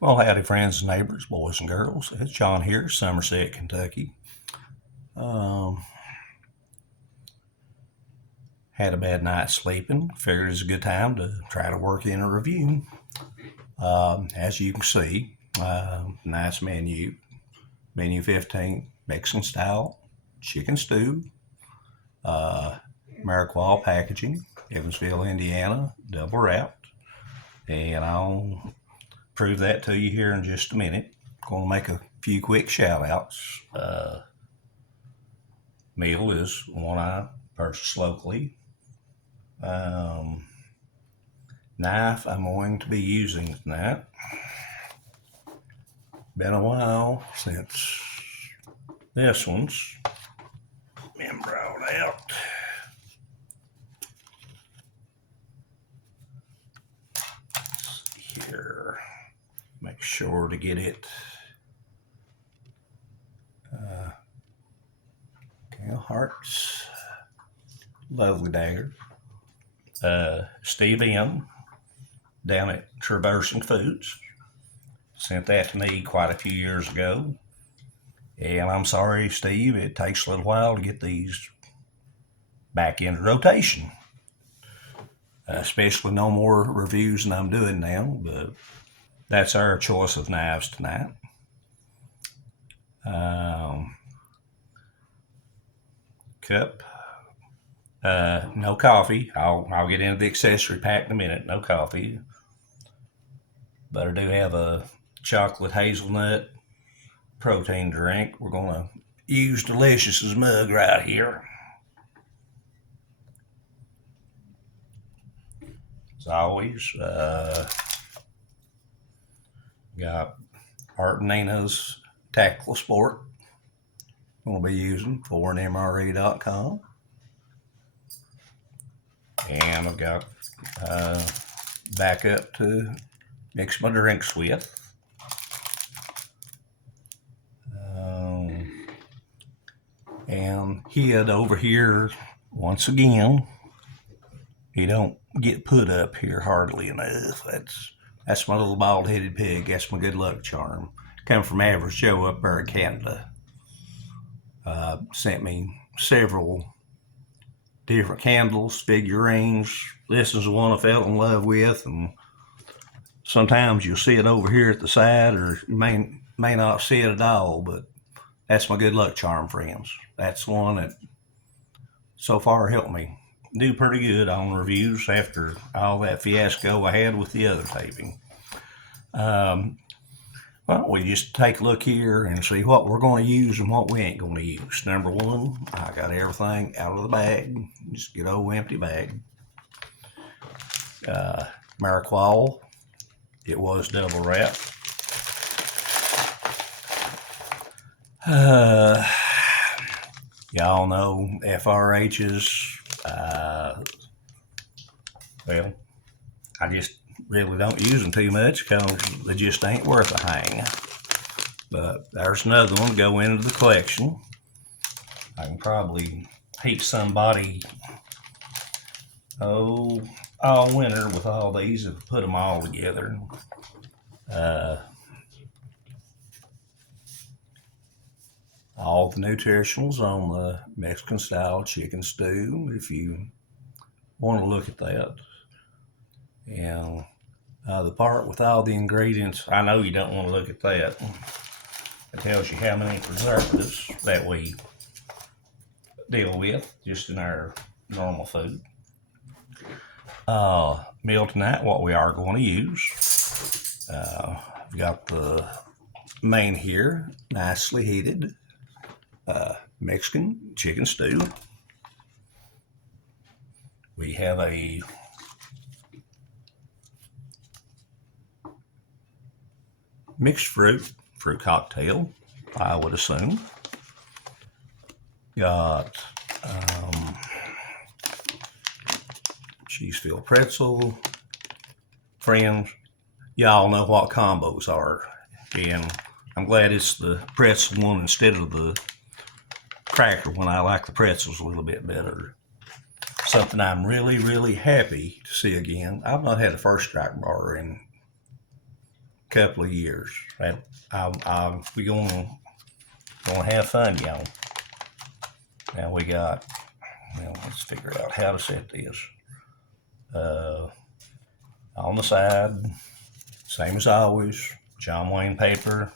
Well, howdy, friends and neighbors, boys and girls. It's John here, Somerset, Kentucky. Um, had a bad night sleeping. Figured it's a good time to try to work in a review. As you can see, nice menu. Menu 15, Mexican style chicken stew, Mariqual packaging, Evansville, Indiana, double wrapped. And I'll prove that to you here in just a minute. Going to make a few quick shout outs. Meal is one I purchased locally. Knife I'm going to be using tonight. Been a while since this one's been brought out. Let's see here. Make sure to get it. Hearts. Lovely dagger. Steve M. down at Traversing Foods sent that to me quite a few years ago. And I'm sorry, Steve, it takes a little while to get these back into rotation. Especially no more reviews than I'm doing now, but that's our choice of knives tonight. Cup. No coffee. I'll get into the accessory pack in a minute. No coffee. But I do have a chocolate hazelnut protein drink. We're going to use Delicious's mug right here. As always, got Art Nina's Tactical Sport. I'm going to be using for an MRE.com. And I've got backup to mix my drinks with. And head over here once again. He don't get put up here hardly enough. That's my little bald-headed pig. That's my good luck charm. Come from Average Joe up there in Canada. Sent me several different candles, figurines. This is the one I fell in love with, and sometimes you'll see it over here at the side, or you may not see it at all, but that's my good luck charm, friends. That's one that so far helped me do pretty good on reviews after all that fiasco I had with the other taping. Well, we just take a look here and see what we're going to use and what we ain't going to use. Number one, I got everything out of the bag. Just get old empty bag. Mariqual. It was double wrapped. Y'all know FRH's. Well, I just really don't use them too much because they just ain't worth a hang. But there's another one to go into the collection. I can probably heat somebody all winter with all these if I put them all together. All the nutritionals on the Mexican style chicken stew, if you want to look at that. And the part with all the ingredients, I know you don't want to look at that. It tells you how many preservatives that we deal with just in our normal food. Meal tonight, what we are going to use. I've got the main here, nicely heated Mexican chicken stew. We have a mixed fruit cocktail, I would assume. Got cheese-filled pretzel. Friends, y'all know what combos are. And I'm glad it's the pretzel one instead of the cracker one. I like the pretzels a little bit better. Something I'm really, really happy to see again. I've not had a First Strike bar in couple of years. And we gonna have fun, y'all. Now we got. Well, let's figure out how to set this. On the side, same as always, John Wayne paper.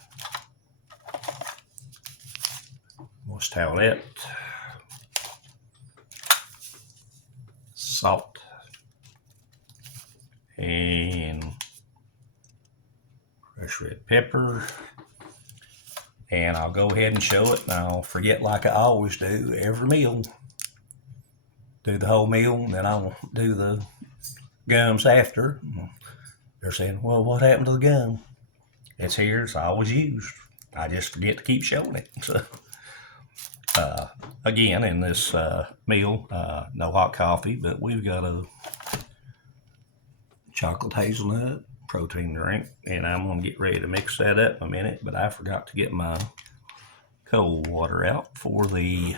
Moist towelette. Salt. And fresh red pepper. And I'll go ahead and show it, and I'll forget like I always do every meal. Do the whole meal, and then I'll do the gums after. They're saying, well, what happened to the gum? It's here, it's always used. I just forget to keep showing it. So, again, in this meal, no hot coffee, but we've got a chocolate hazelnut protein drink, and I'm going to get ready to mix that up in a minute, but I forgot to get my cold water out for the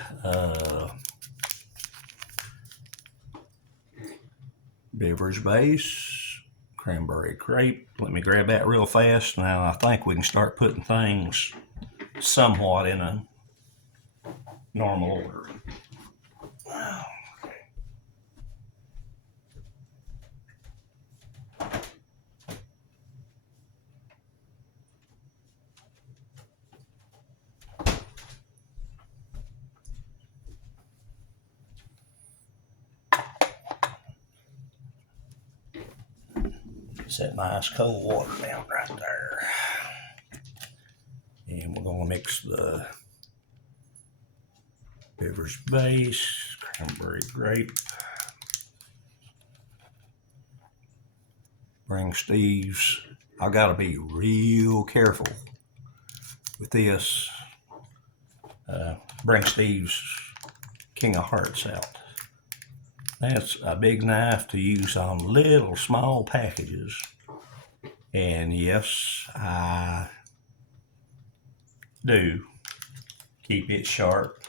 beverage base, cranberry grape. Let me grab that real fast. Now I think we can start putting things somewhat in a normal order. Set nice cold water down right there. And we're going to mix the beverage base, cranberry grape. Bring Steve's. I got to be real careful with this. Bring Steve's King of Hearts out. That's a big knife to use on little small packages. And yes, I do keep it sharp,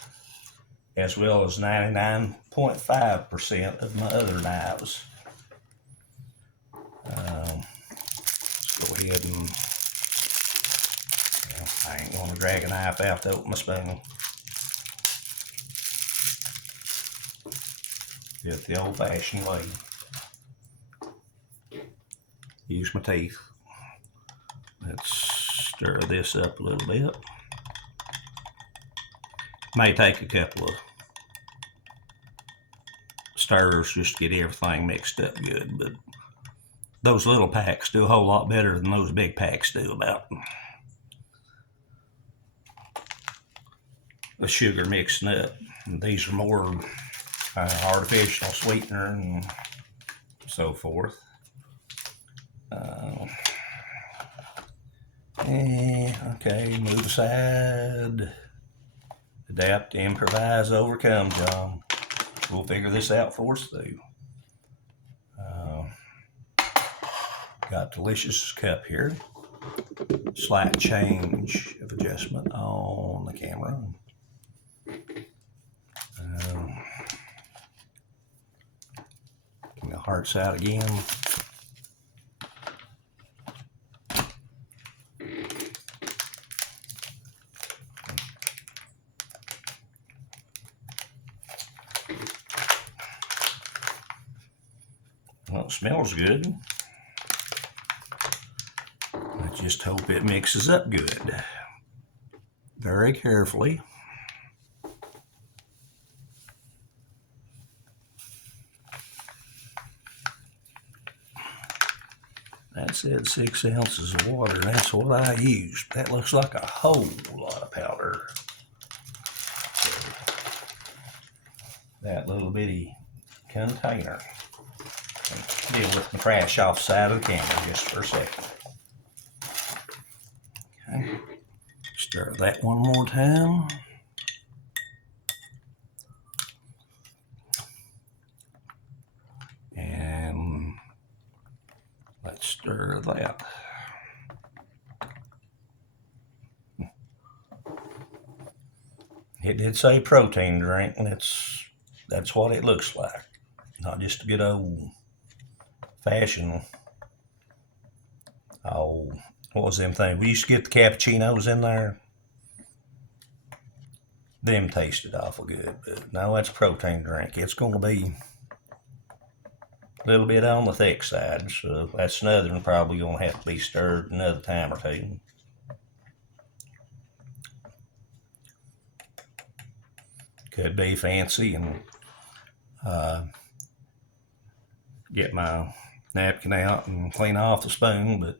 as well as 99.5% of my other knives. Let's go ahead and, I ain't going to drag a knife out to open my spoon. Do it the old-fashioned way. Use my teeth. Let's stir this up a little bit. May take a couple of stirs just to get everything mixed up good, but those little packs do a whole lot better than those big packs do about the sugar mixing up. And these are more artificial sweetener and so forth. Okay, move aside. Adapt, improvise, overcome, John. We'll figure this out for us through. Got Delicious cup here. Slight change of adjustment on the camera. King of Hearts out again. Well, it smells good. I just hope it mixes up good. Very carefully. That said 6 ounces of water. That's what I used. That looks like a whole lot of powder. That little bitty container. Deal with my trash off the side of the camera just for a second. Okay. Stir that one more time. And let's stir that. It did say protein drink, and that's what it looks like. Not just a good old fashioned what was them things? We used to get the cappuccinos in there. Them tasted awful good, but no, that's a protein drink. It's going to be a little bit on the thick side, so that's another one probably going to have to be stirred another time or two. Could be fancy and get my napkin out and clean off the spoon, but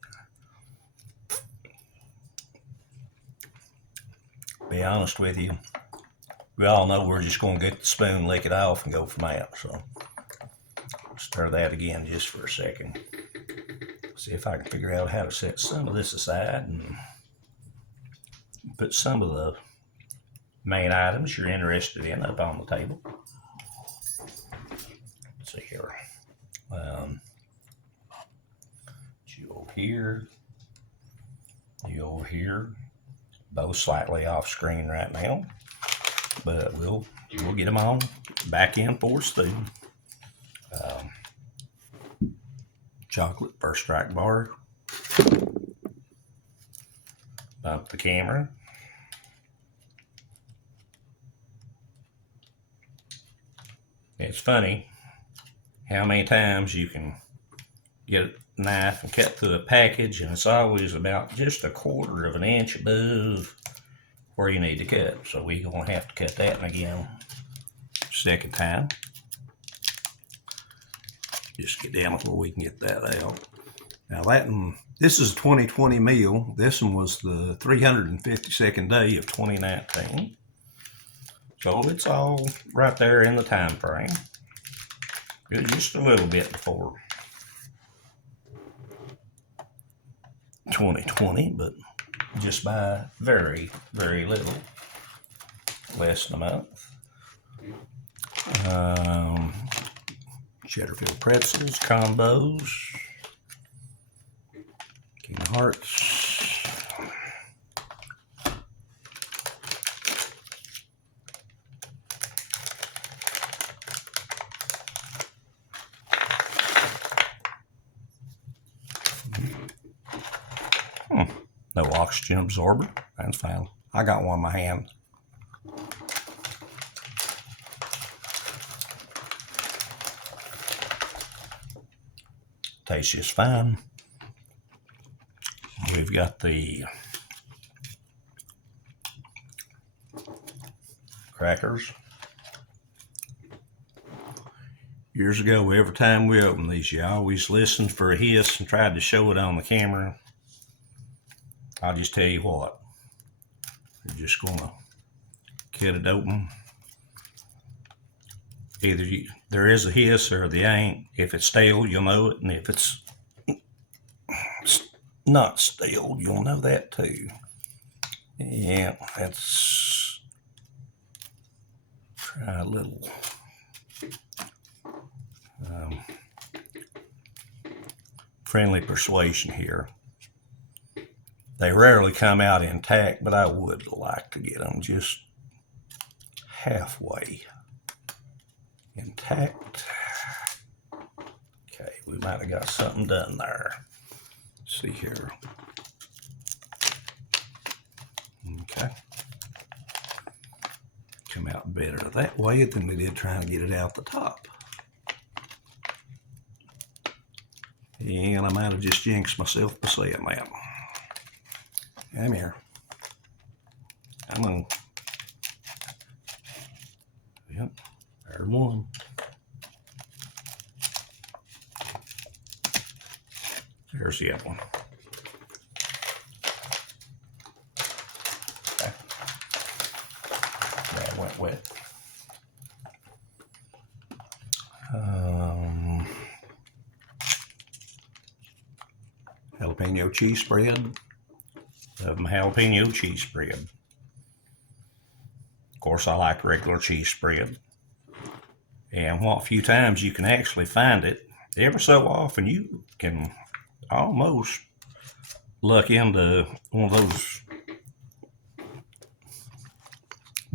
be honest with you, we all know we're just going to get the spoon, lick it off, and go from there. So stir that again just for a second. See if I can figure out how to set some of this aside and put some of the main items you're interested in up on the table. Let's see here. You over here. You over here. Both slightly off screen right now, but we'll get them on back in for stew. Chocolate First Strike bar. Bump the camera. It's funny how many times you can get a knife and cut through a package, and it's always about just a quarter of an inch above where you need to cut. So we're going to have to cut that again second time. Just get down where we can get that out. Now this is a 2020 meal. This one was the 352nd day of 2019. So it's all right there in the time frame. It was just a little bit before 2020, but just by very, very little. Less than a month. Cheddar-filled pretzels, combos, King of Hearts. No oxygen absorber. That's fine. I got one in my hand. Tastes just fine. We've got the crackers. Years ago, every time we opened these, you always listened for a hiss and tried to show it on the camera. I'll just tell you what, you're just gonna cut it open. Either there is a hiss or there ain't. If it's stale, you'll know it, and if it's not stale, you'll know that too. Yeah, let's try a little friendly persuasion here. They rarely come out intact, but I would like to get them just halfway intact. Okay, we might have got something done there. Let's see here. Okay. Come out better that way than we did trying to get it out the top. And I might have just jinxed myself by saying that. Come here. Come on. Yep, there's one. There's the other one. Okay. That went wet. Jalapeno cheese spread. Jalapeno cheese spread. Of course, I like regular cheese spread. And what few times you can actually find it, every so often you can almost luck into one of those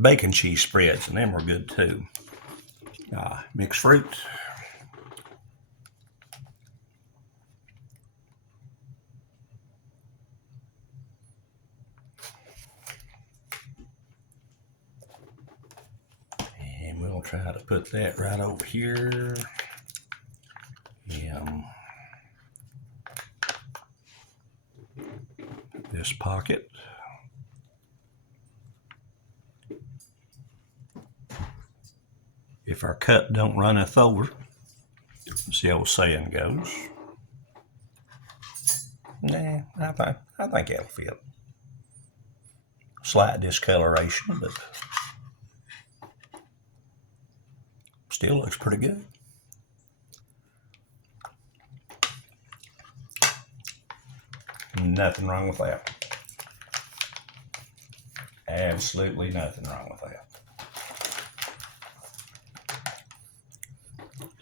bacon cheese spreads, and them are good too. Mixed fruit. We'll try to put that right over here. This pocket. If our cut don't runneth over, as the old saying goes. Nah, I think it'll fit. Slight discoloration, but still looks pretty good. Nothing wrong with that. Absolutely nothing wrong with that.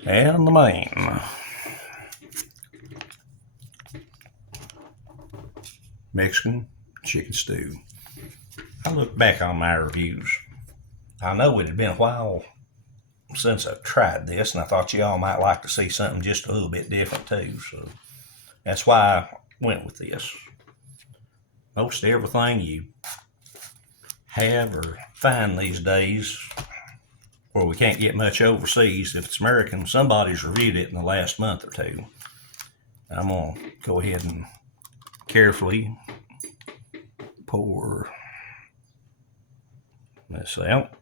And the main. Mexican chicken stew. I look back on my reviews. I know it had been a while since I've tried this, and I thought y'all might like to see something just a little bit different too, so that's why I went with this. Most everything you have or find these days, where we can't get much overseas, if it's American, somebody's reviewed it in the last month or two. I'm going to go ahead and carefully pour this out.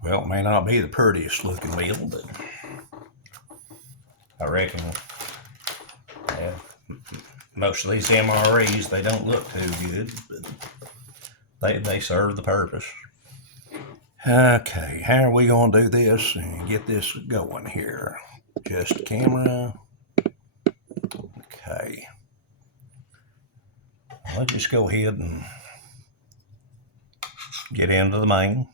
Well, it may not be the prettiest looking meal, but I reckon most of these MREs, they don't look too good, but they serve the purpose. Okay, how are we going to do this and get this going here? Just camera. Okay. Let's just go ahead and get into the main.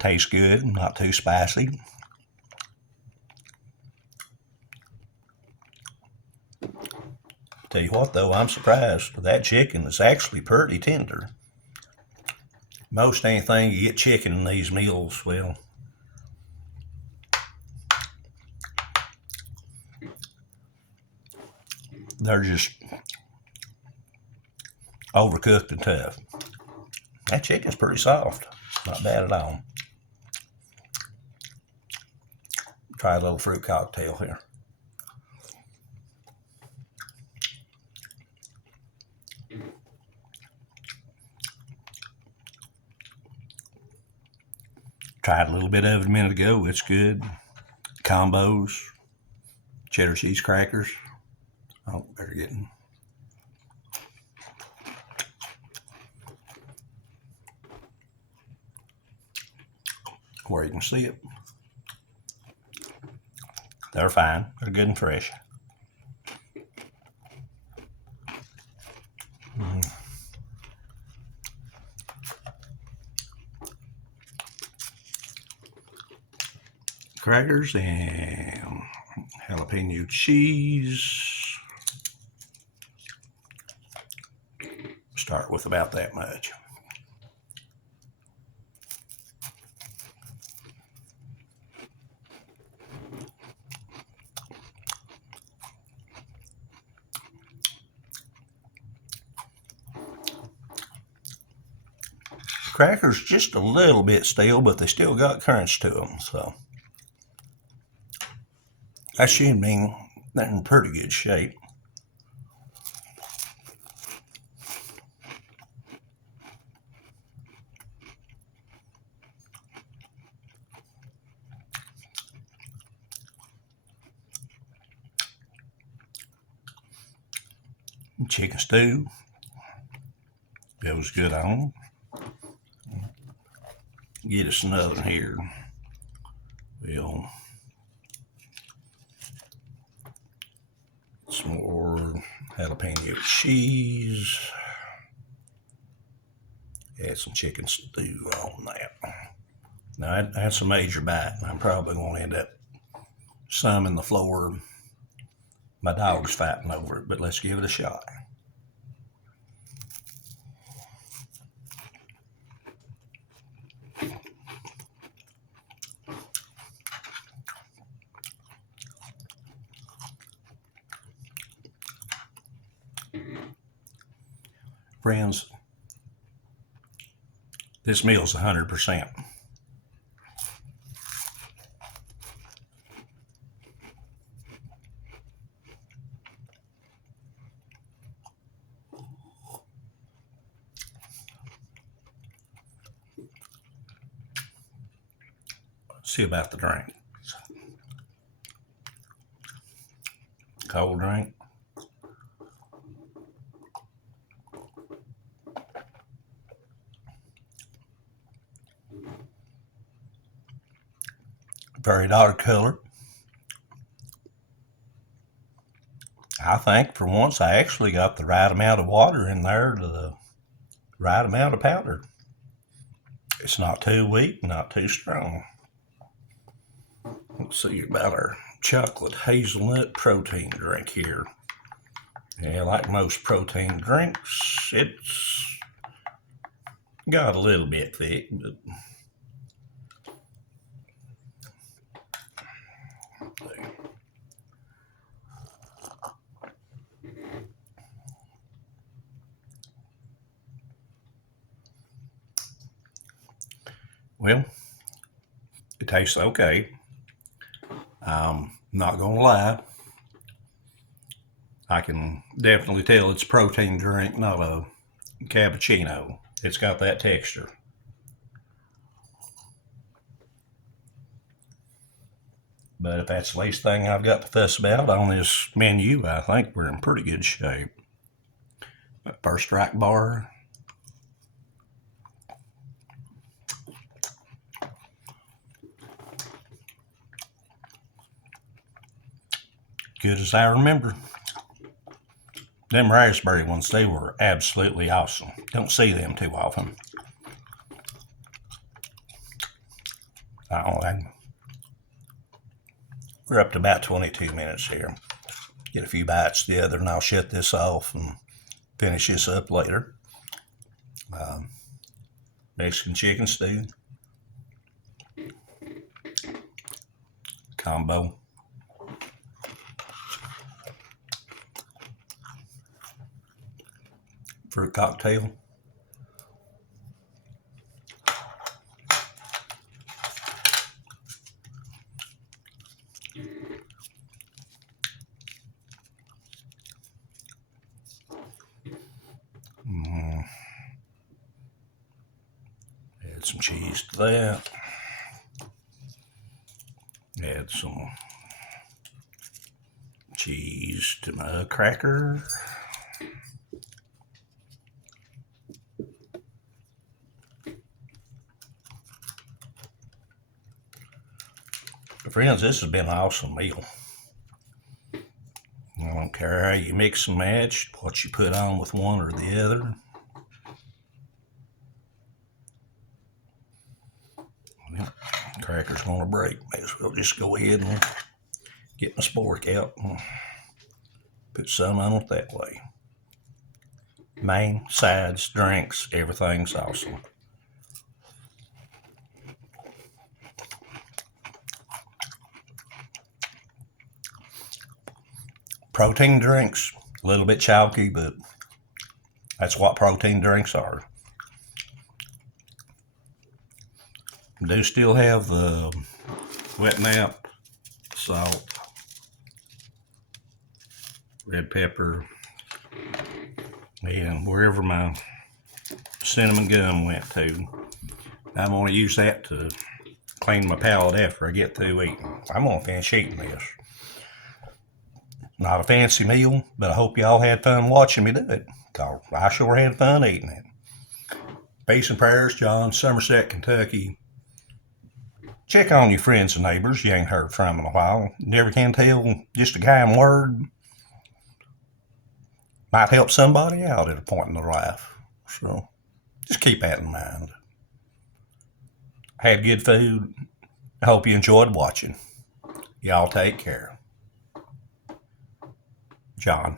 Tastes good, not too spicy. Tell you what though, I'm surprised. That chicken is actually pretty tender. Most anything you get chicken in these meals, well, they're just overcooked and tough. That chicken's pretty soft. Not bad at all. Try a little fruit cocktail here. Tried a little bit of it a minute ago. It's good. Combos, cheddar cheese crackers. Oh, better get them. Where you can see it. They're fine. They're good and fresh. Crackers and jalapeno cheese. Start with about that much. Crackers just a little bit stale, but they still got crunch to them, so that should mean they're in pretty good shape. Chicken stew goes good on. Get us another one here. We'll some more jalapeno cheese. Add some chicken stew on that. Now that's a major bite. I'm probably going to end up some in the floor. My dog's fighting over it, but let's give it a shot. Friends, this meal's 100%. See about the drink. Cold drink. Very dark color. I think for once I actually got the right amount of water in there to the right amount of powder. It's not too weak, not too strong. Let's see about our chocolate hazelnut protein drink here. Yeah, like most protein drinks, it's got a little bit thick, but well, it tastes okay. I'm not gonna lie. I can definitely tell it's a protein drink, not a cappuccino. It's got that texture. But if that's the least thing I've got to fuss about on this menu, I think we're in pretty good shape. First strike bar. Good as I remember. Them raspberry ones, they were absolutely awesome. Don't see them too often. We're up to about 22 minutes here. Get a few bites together and I'll shut this off and finish this up later. Mexican chicken stew. Combo. Fruit cocktail. Add some cheese to that. Add some cheese to my cracker. Friends, this has been an awesome meal. I don't care how you mix and match, what you put on with one or the other. Well, cracker's gonna break. May as well just go ahead and get my spork out and put some on it that way. Main, sides, drinks, everything's awesome. Protein drinks, a little bit chalky, but that's what protein drinks are. Do still have the wet nap, salt, red pepper, and wherever my cinnamon gum went to. I'm going to use that to clean my palate after I get through eating. I'm going to finish eating this. Not a fancy meal, but I hope y'all had fun watching me do it, because I sure had fun eating it. Peace and prayers, John, Somerset, Kentucky. Check on your friends and neighbors you ain't heard from in a while. Never can tell, just a kind word might help somebody out at a point in their life. So just keep that in mind. Had good food. I hope you enjoyed watching. Y'all take care. John.